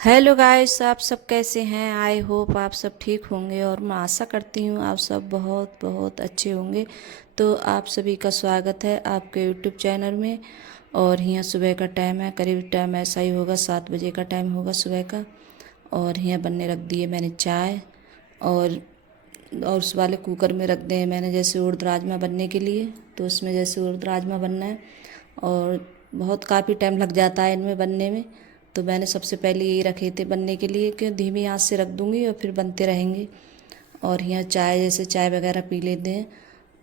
Hello guys, आप सब कैसे हैं। आई होप आप सब ठीक होंगे और मैं आशा करती हूँ आप सब बहुत बहुत अच्छे होंगे। तो आप सभी का स्वागत है आपके यूट्यूब चैनल में। और यहाँ सुबह का टाइम है, करीब टाइम ऐसा ही होगा, 7 बजे का टाइम होगा सुबह का। और यहाँ बनने रख दिए मैंने चाय। और उस वाले कुकर में रख दिए हैं मैंने जैसे उड़द राजमा बनने के लिए। तो उसमें जैसे उड़द राजमा बनना है और बहुत काफ़ी टाइम लग जाता है इनमें बनने में। तो मैंने सबसे पहले यही रखे थे बनने के लिए कि धीमी आंच से रख दूँगी और फिर बनते रहेंगे। और यहाँ चाय जैसे चाय वगैरह पी लेते हैं।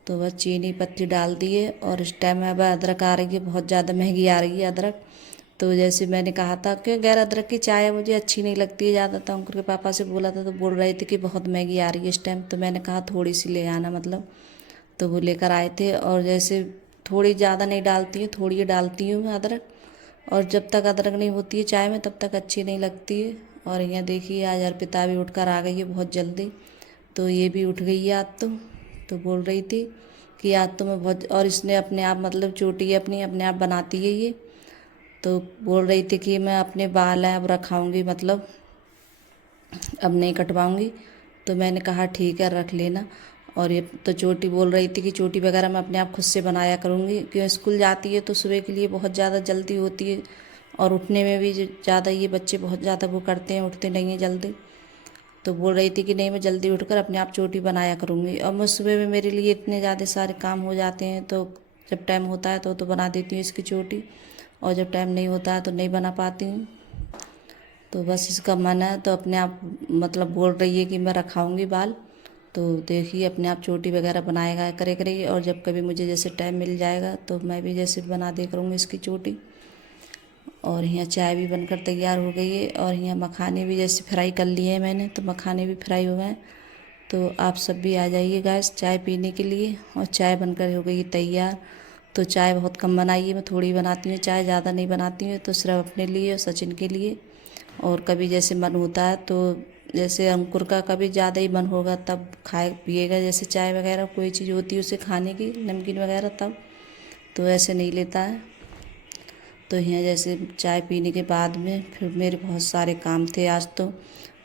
तो बस चीनी पत्ती डाल दिए और इस टाइम अब अदरक आ रही है, बहुत ज़्यादा महंगी आ रही है अदरक। तो जैसे मैंने कहा था कि गैर अदरक की चाय मुझे अच्छी नहीं लगती है ज़्यादा, तो अंकुर के पापा से बोला था तो बोल रहे थे कि बहुत महंगी आ रही है इस टाइम। तो मैंने कहा थोड़ी सी ले आना मतलब। तो वो लेकर आए थे और जैसे थोड़ी ज़्यादा नहीं डालती हूँ, थोड़ी ही डालती हूँ मैं अदरक। और जब तक अदरक नहीं होती है चाय में तब तक अच्छी नहीं लगती है। और यहाँ देखिए आज अर्पिता भी उठकर आ गई है बहुत जल्दी। तो ये भी उठ गई है आज तो बोल रही थी कि आज तो मैं बहुत, और इसने अपने आप मतलब चोटी अपनी अपने आप बनाती है ये। तो बोल रही थी कि मैं अपने बाल हैं अब रखाऊंगी मतलब, अब नहीं कटवाऊंगी। तो मैंने कहा ठीक है रख लेना। और ये तो चोटी बोल रही थी कि चोटी वगैरह मैं अपने आप खुद से बनाया करूँगी, क्योंकि स्कूल जाती है तो सुबह के लिए बहुत ज़्यादा जल्दी होती है। और उठने में भी ज़्यादा ये बच्चे बहुत ज़्यादा वो करते हैं, उठते नहीं हैं जल्दी। तो बोल रही थी कि नहीं मैं जल्दी उठकर अपने आप चोटी बनाया करूँगी। और मैं सुबह में मेरे लिए इतने ज़्यादा सारे काम हो जाते हैं, तो जब टाइम होता है तो बना देती हूँ इसकी चोटी। और जब टाइम नहीं होता है तो नहीं बना पाती हूँ। तो बस इसका मन है तो अपने आप मतलब बोल रही है कि मैं रखाऊंगी बाल। तो देखिए अपने आप चोटी वगैरह बनाएगा करे करेगी। और जब कभी मुझे जैसे टाइम मिल जाएगा तो मैं भी जैसे बना दे करूँगी इसकी चोटी। और यहाँ चाय भी बनकर तैयार हो गई है। और यहाँ मखाने भी जैसे फ्राई कर लिए हैं मैंने, तो मखाने भी फ्राई हो गए। तो आप सब भी आ जाइए गैस चाय पीने के लिए। और चाय बनकर हो गई तैयार। तो चाय बहुत कम बनाइए, मैं थोड़ी बनाती हूँ चाय, ज़्यादा नहीं बनाती हूँ। तो सिर्फ अपने लिए और सचिन के लिए। और कभी जैसे मन होता है तो जैसे अंकुर का कभी ज़्यादा ही मन होगा तब खाए पिएगा, जैसे चाय वगैरह कोई चीज़ होती है उसे खाने की नमकीन वगैरह तब। तो ऐसे नहीं लेता है। तो यहाँ जैसे चाय पीने के बाद में फिर मेरे बहुत सारे काम थे आज तो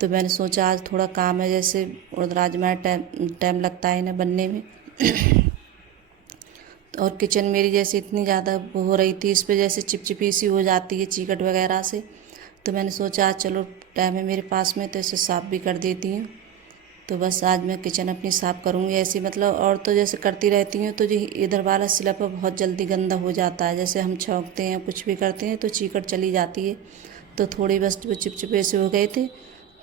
मैंने सोचा आज थोड़ा काम है, जैसे उड़द राजमा टाइम टाइम लगता है इन्हें बनने में। और किचन मेरी जैसे इतनी ज़्यादा वो हो रही थी, इस पे जैसे चिपचिपी सी हो जाती है चीकट वगैरह से। तो मैंने सोचा आज चलो टाइम है मेरे पास में तो इसे साफ़ भी कर देती हूँ। तो बस आज मैं किचन अपनी साफ़ करूँगी ऐसे मतलब। और तो जैसे करती रहती हूँ तो जो इधर वाला स्लैब पर बहुत जल्दी गंदा हो जाता है, जैसे हम छौंकते हैं कुछ भी करते हैं तो चीकट चली जाती है। तो थोड़ी बस वो चिपचिपे से हो गए थे,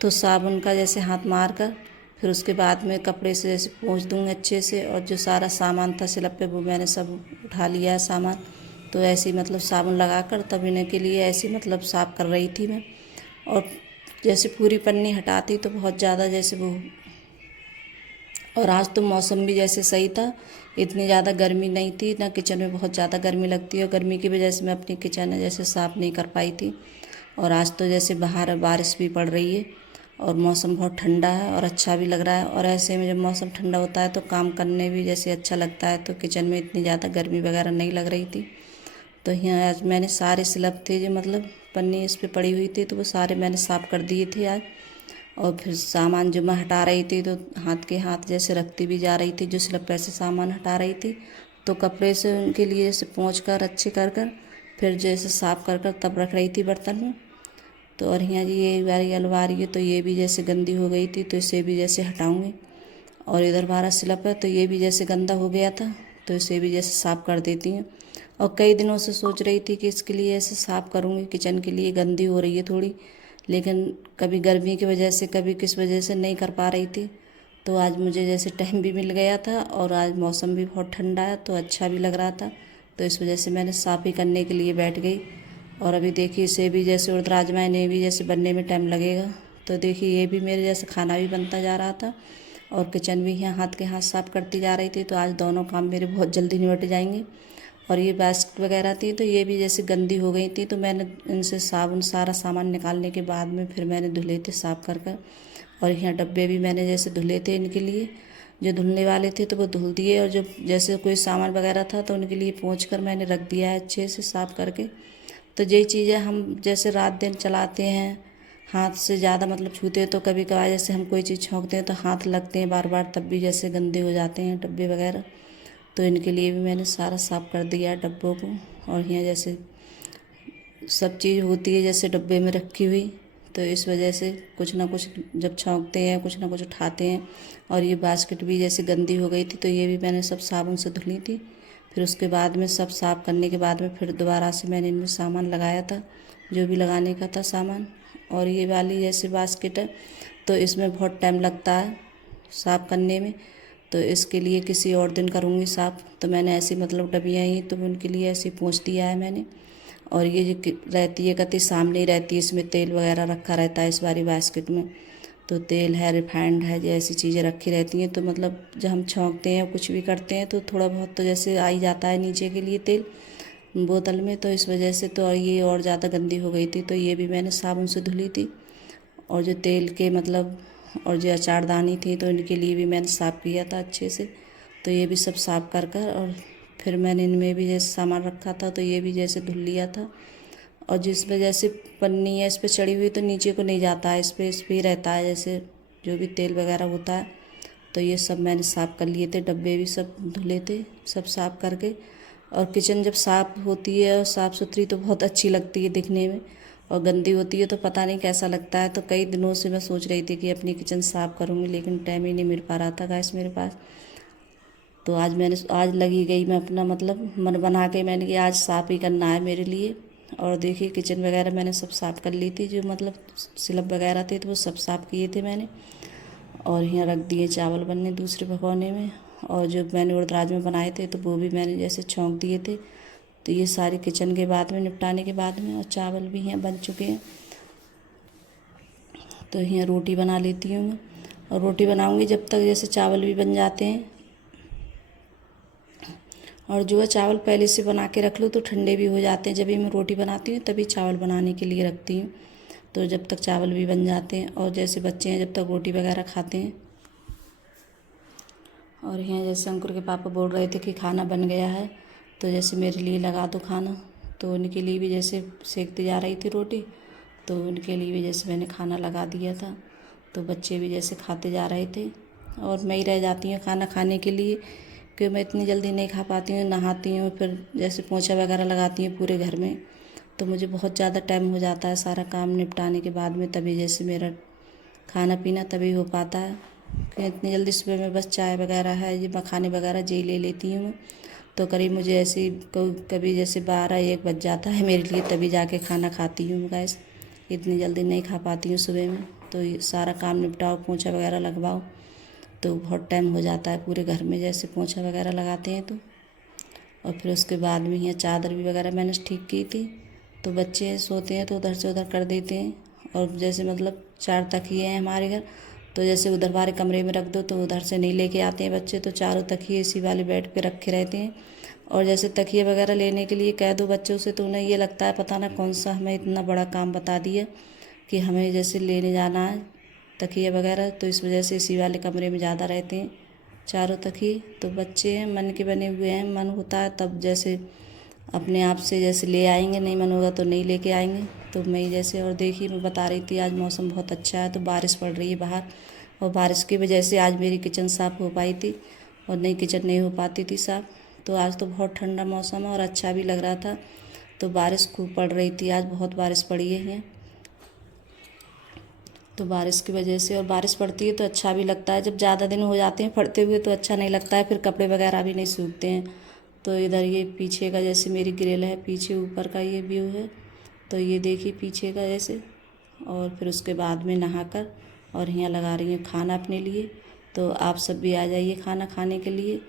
तो साबुन का जैसे हाथ मार कर फिर उसके बाद में कपड़े से जैसे पोंछ दूँगी अच्छे से। और जो सारा सामान था स्लैब पे वो मैंने सब उठा लिया है सामान। तो ऐसे ही मतलब साबुन लगा कर तब इन्हें के लिए ऐसे मतलब साफ़ कर रही थी मैं। और जैसे पूरी पन्नी हटाती तो बहुत ज़्यादा जैसे वो। और आज तो मौसम भी जैसे सही था, इतनी ज़्यादा गर्मी नहीं थी ना, किचन में बहुत ज़्यादा गर्मी लगती है और गर्मी की वजह से मैं अपनी किचन जैसे साफ़ नहीं कर पाई थी। और आज तो जैसे बाहर बारिश भी पड़ रही है और मौसम बहुत ठंडा है और अच्छा भी लग रहा है। और ऐसे में जब मौसम ठंडा होता है तो काम करने भी जैसे अच्छा लगता है, तो किचन में इतनी ज़्यादा गर्मी वगैरह नहीं लग रही थी। तो यहाँ आज मैंने सारे स्लब थे जो मतलब पन्नी इस पर पड़ी हुई थी तो वो सारे मैंने साफ़ कर दिए थे आज। और फिर सामान जो मैं हटा रही थी तो हाथ के हाथ जैसे रखती भी जा रही थी, जो स्लब पे से सामान हटा रही थी तो कपड़े से उनके लिए जैसे पोंछ कर अच्छे कर कर फिर जैसे साफ़ कर कर तब रख रही थी बर्तन में। तो और यहाँ जी ये वाली अलमारी है तो ये भी जैसे गंदी हो गई थी तो इसे भी जैसे हटाऊँगी। और इधर बारह स्लब है तो ये भी जैसे गंदा हो गया था तो इसे भी जैसे साफ़ कर देती हूँ। और कई दिनों से सोच रही थी कि इसके लिए ऐसे साफ़ करूँगी, किचन के लिए गंदी हो रही है थोड़ी, लेकिन कभी गर्मी की वजह से कभी किस वजह से नहीं कर पा रही थी। तो आज मुझे जैसे टाइम भी मिल गया था और आज मौसम भी बहुत ठंडा है तो अच्छा भी लग रहा था। तो इस वजह से मैंने साफ़ ही करने के लिए बैठ गई। और अभी देखिए इसे भी जैसे उड़द राजमा ने भी जैसे बनने में टाइम लगेगा। तो देखिए ये भी मेरे जैसे खाना भी बनता जा रहा था और किचन भी यहाँ हाथ के हाथ साफ़ करती जा रही थी। तो आज दोनों काम मेरे बहुत जल्दी निपट जाएंगे। और ये बास्केट वगैरह थी तो ये भी जैसे गंदी हो गई थी तो मैंने इनसे साबुन सारा सामान निकालने के बाद में फिर मैंने धुले थे साफ़ कर कर। और यहाँ डब्बे भी मैंने जैसे धुले थे इनके लिए, जो धुलने वाले थे तो वो धुल दिए। और जो जैसे कोई सामान वगैरह था तो उनके लिए पोंछ कर मैंने रख दिया है अच्छे से साफ़ करके। तो यही चीज़ें हम जैसे रात दिन चलाते हैं, हाथ से ज़्यादा मतलब छूते हैं तो कभी कभार जैसे हम कोई चीज़ छौंकते हैं तो हाथ लगते हैं बार बार, तब भी जैसे गंदे हो जाते हैं डब्बे वगैरह। तो इनके लिए भी मैंने सारा साफ़ कर दिया है डब्बों को। और यहाँ जैसे सब चीज़ होती है जैसे डब्बे में रखी हुई, तो इस वजह से कुछ ना कुछ जब छौंकते हैं कुछ ना कुछ उठाते हैं। और ये बास्केट भी जैसे गंदी हो गई थी तो ये भी मैंने सब साबुन से धुली थी। फिर उसके बाद में सब साफ़ करने के बाद में फिर दोबारा से मैंने इनमें सामान लगाया था, जो भी लगाने का था सामान। और ये वाली जैसे बास्केट है तो इसमें बहुत टाइम लगता है साफ़ करने में, तो इसके लिए किसी और दिन करूँगी साफ़। तो मैंने ऐसी मतलब डबियाँ ही तो उनके लिए ऐसे पोंछ दिया है मैंने। और ये जो रहती है कति सामने ही रहती है, इसमें तेल वगैरह रखा रहता है इस वाली बास्केट में। तो तेल है, रिफाइंड है, जैसी चीज़ें रखी रहती हैं। तो मतलब जब हम छौंकते हैं कुछ भी करते हैं तो थोड़ा बहुत तो जैसे आ ही जाता है नीचे के लिए तेल बोतल में, तो इस वजह से तो ये और ज़्यादा गंदी हो गई थी। तो ये भी मैंने साबुन से धुली थी। और जो तेल के मतलब और जो अचारदानी थी तो इनके लिए भी मैंने साफ़ किया था अच्छे से। तो ये भी सब साफ़ कर कर और फिर मैंने इनमें भी जैसे सामान रखा था तो ये भी जैसे धुल लिया था। और जिस वजह से पन्नी है इस पर चढ़ी हुई तो नीचे को नहीं जाता है, इस पर ही रहता है जैसे जो भी तेल वगैरह होता है। तो ये सब मैंने साफ़ कर लिए थे, डब्बे भी सब धुले थे सब साफ़ करके। और किचन जब साफ़ होती है और साफ़ सुथरी तो बहुत अच्छी लगती है दिखने में, और गंदी होती है तो पता नहीं कैसा लगता है। तो कई दिनों से मैं सोच रही थी कि अपनी किचन साफ़ करूँगी, लेकिन टाइम ही नहीं मिल पा रहा था गाइस मेरे पास। तो आज लगी गई मैं अपना मतलब मन बना के मैंने कि आज साफ़ ही करना है मेरे लिए। और देखिए किचन वगैरह मैंने सब साफ़ कर ली थी, जो मतलब स्लैब वगैरह थे तो वो सब साफ़ किए थे मैंने। और यहाँ रख दिए चावल बनने दूसरे भगोने में। और जो मैंने उड़द में बनाए थे तो वो भी मैंने जैसे छौंक दिए थे। तो ये सारे किचन के बाद में निपटाने के बाद में, और चावल भी यहाँ बन चुके हैं। तो यहाँ रोटी बना लेती हूँ मैं, और रोटी बनाऊँगी जब तक जैसे चावल भी बन जाते हैं। और जो है चावल पहले से बना के रख लो तो ठंडे भी हो जाते हैं, जब भी मैं रोटी बनाती हूँ तभी चावल बनाने के लिए रखती हूँ। तो जब तक चावल भी बन जाते हैं और जैसे बच्चे हैं जब तक रोटी वगैरह खाते हैं। और यहाँ जैसे अंकुर के पापा बोल रहे थे कि खाना बन गया है तो जैसे मेरे लिए लगा दो खाना, तो उनके लिए भी जैसे सेकती जा रही थी रोटी, तो उनके लिए भी जैसे मैंने खाना लगा दिया था। तो बच्चे भी जैसे खाते जा रहे थे और मैं ही रह जाती हूँ खाना खाने के लिए, क्योंकि मैं इतनी जल्दी नहीं खा पाती हूँ। नहाती हूँ फिर जैसे पोंछा वगैरह लगाती हूँ पूरे घर में, तो मुझे बहुत ज़्यादा टाइम हो जाता है सारा काम निपटाने के बाद में, तभी जैसे मेरा खाना पीना तभी हो पाता है। कि इतनी जल्दी सुबह में बस चाय वगैरह है ये मखाने वगैरह जी ले लेती हूँ मैं। तो करीब मुझे ऐसे कभी जैसे 12-1 बज जाता है मेरे लिए, तभी जाके खाना खाती हूँ गैस। इतनी जल्दी नहीं खा पाती हूँ सुबह में। तो ये सारा काम निपटाओ, पोंछा वगैरह लगवाओ, तो बहुत टाइम हो जाता है पूरे घर में जैसे पोंछा वगैरह लगाते हैं तो। और फिर उसके बाद में यहाँ चादर भी वगैरह मैंने ठीक की थी। तो बच्चे सोते हैं तो उधर से उधर कर देते हैं। और जैसे मतलब 4 तकिए हैं हमारे घर, तो जैसे उधर वाले कमरे में रख दो तो उधर से नहीं लेके आते हैं बच्चे, तो चारों तकिए इसी वाले बेड पे रखे रहते हैं। और जैसे तकिए वगैरह लेने के लिए कह दो बच्चों से तो उन्हें ये लगता है पता ना कौन सा हमें इतना बड़ा काम बता दिया कि हमें जैसे लेने जाना है तकिए वगैरह, तो इस वजह से इसी वाले कमरे में ज़्यादा रहते हैं चारों तकिए। तो बच्चे हैं मन के बने हुए हैं, मन होता है तब जैसे अपने आप से जैसे ले आएंगे, नहीं मन होगा तो नहीं लेके आएंगे। तो मैं जैसे और देखिए मैं बता रही थी आज मौसम बहुत अच्छा है, तो बारिश पड़ रही है बाहर, और बारिश की वजह से आज मेरी किचन साफ़ हो पाई थी, और नहीं किचन नहीं हो पाती थी साफ़। तो आज तो बहुत ठंडा मौसम है और अच्छा भी लग रहा था। तो बारिश खूब पड़ रही थी, आज बहुत बारिश पड़ी है यहाँ। तो बारिश की वजह से, और बारिश पड़ती है तो अच्छा भी लगता है, जब ज़्यादा दिन हो जाते हैं पड़ते हुए तो अच्छा नहीं लगता है, फिर कपड़े वगैरह भी नहीं सूखते हैं। तो इधर ये पीछे का जैसे मेरी ग्रिल है, पीछे ऊपर का ये व्यू है, तो ये देखिए पीछे का जैसे। और फिर उसके बाद में नहाकर और यहाँ लगा रही हूँ खाना अपने लिए। तो आप सब भी आ जाइए खाना खाने के लिए।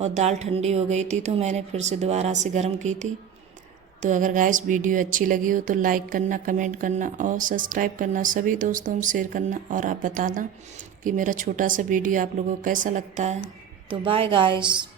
और दाल ठंडी हो गई थी तो मैंने फिर से दोबारा से गर्म की थी। तो अगर गाइस वीडियो अच्छी लगी हो तो लाइक करना, कमेंट करना और सब्सक्राइब करना, सभी दोस्तों में शेयर करना। और आप बताना कि मेरा छोटा सा वीडियो आप लोगों को कैसा लगता है। तो बाय गाइस।